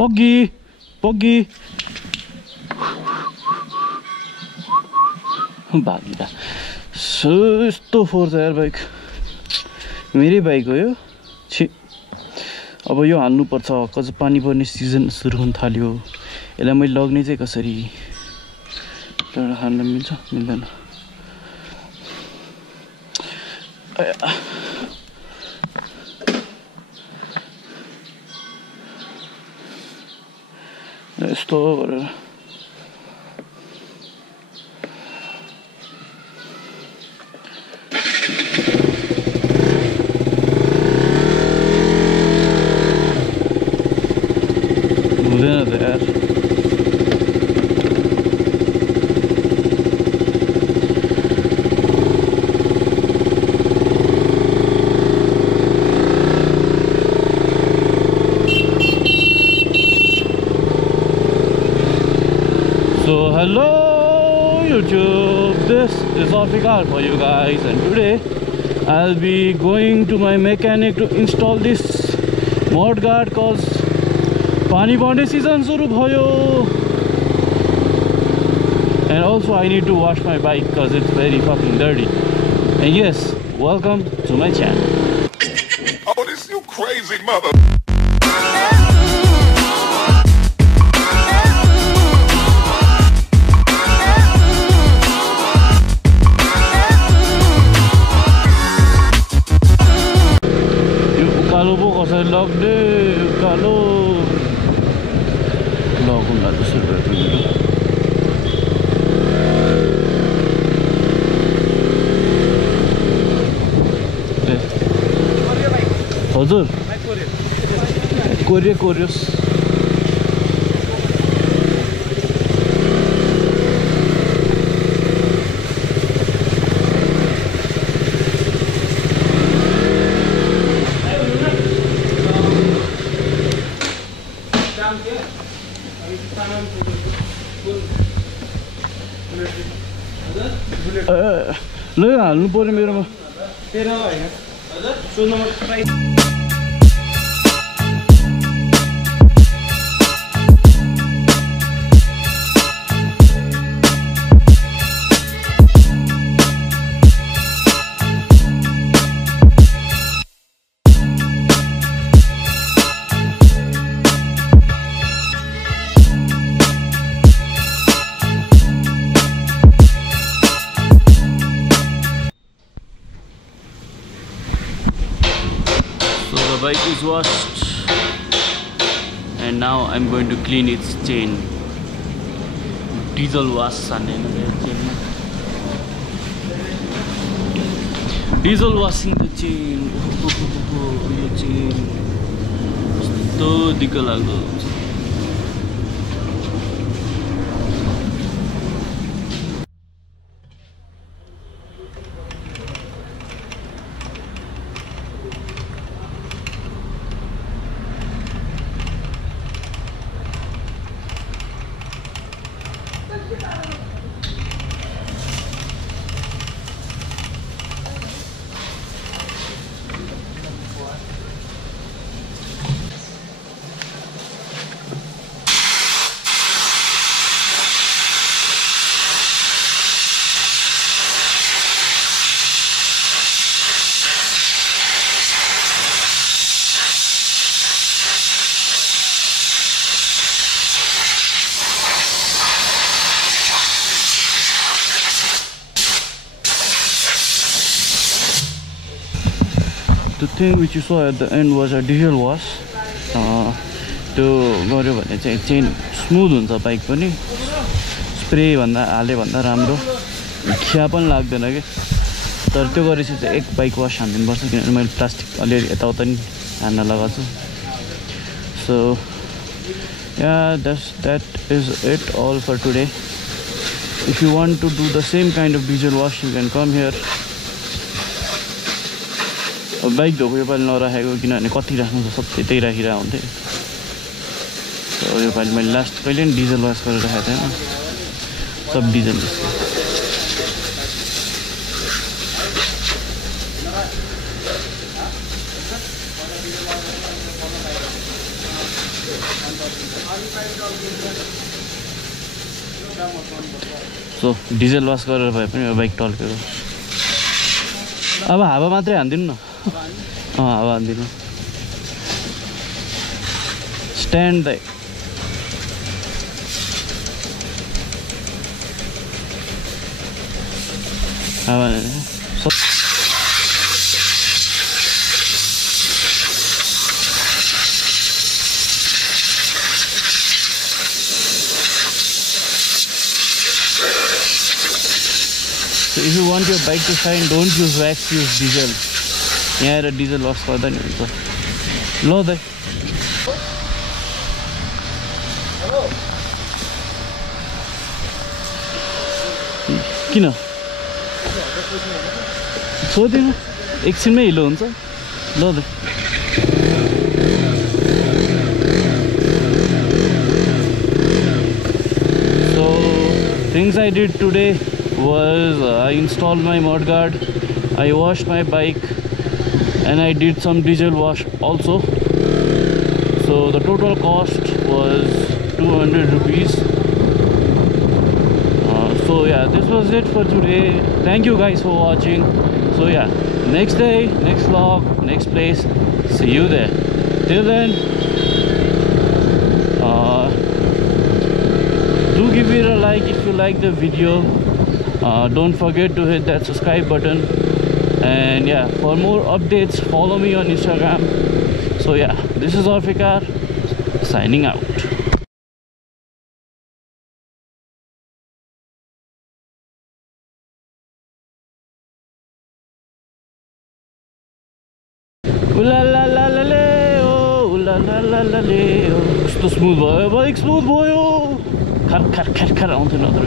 पग्गी पग्गी भागिदा यस्तो फोर्छ यार बाइक मेरै बाइक हो यो छि अब यो हाल्नुपर्छ कज पानी पर्ने सिजन सुरु हुन थाल्यो यसलाई मैले लग्ने चाहिँ कसरी एउटा हाल्न मिल्छ मिल्दैन यस्तो गरेर हुँदैन त यार So hello YouTube, this is Afikar for you guys, and today I'll be going to my mechanic to install this mud guard cause pani parne season suru bhayo, and also I need to wash my bike cause it's very fucking dirty. And yes, welcome to my channel. Oh, this you crazy mother. Ukalu po kasi log de ukalu log ko na to silver ko nito. हजुर Korea कोरियोस् ल हाल्नु पर्यो मेरोमा तेरो हैन हजुर सोध्नु म price The bike is washed and now I'm going to clean its chain. Diesel wash diesel washing the chain. Yo chain to dikka लाग्दो The thing which you saw at the end was a diesel wash. त्यो गर्यो भने चाहिँ chain smooth हुन्छ bike पनि spray भन्दा हाले भन्दा राम्रो खिया पनि लाग्दैन के तर त्यो गरेपछि चाहिँ एक बाइक वाश हान्दिनुपर्छ किनभने मैले प्लास्टिक अलिअलि यताउता नि हान्न लगाएको छु so yeah that is it all for today. If you want to do the same kind of diesel wash you can come here. Bike धोको योपालि नराखेको किनभने कति राख्नु छ सब त्यतै राखिरहेको हुन्थेँ योपालि मैले लास्ट कहिले पनि डिजल वास गरेर राखेको थिएन सब डिजल सो डिजेल वास गरेर भए पनि यो बाइक टल्केको। अब हावा मात्रै हान्दिनु न। हावा हान्दिनु। स्ट्यान्ड दै हावा So if you want your bike to shine, don't use wax, use diesel. यहाँ आएर डिजल वास गर्दा नि हुन्छ। ल दाइ किन सोधिनु एकछिनमै हिलो हुन्छ। ल दाइ So things I did today was I installed my mudguard, I washed my bike, and I did some diesel wash also. So the total cost was 200 rupees. So yeah, this was it for today. Thank you guys for watching. So yeah, next day, next vlog, next place. See you there. Till then, do give it a like if you like the video. Don't forget to hit that subscribe button, and yeah, for more updates follow me on Instagram. So yeah, this is Zulfikar signing out. Ula la la la le oh, ula la la la le oh. Kस्तो smooth भयो, bike smooth भयो। खर खर खर खर आउँथ्यो नत्र।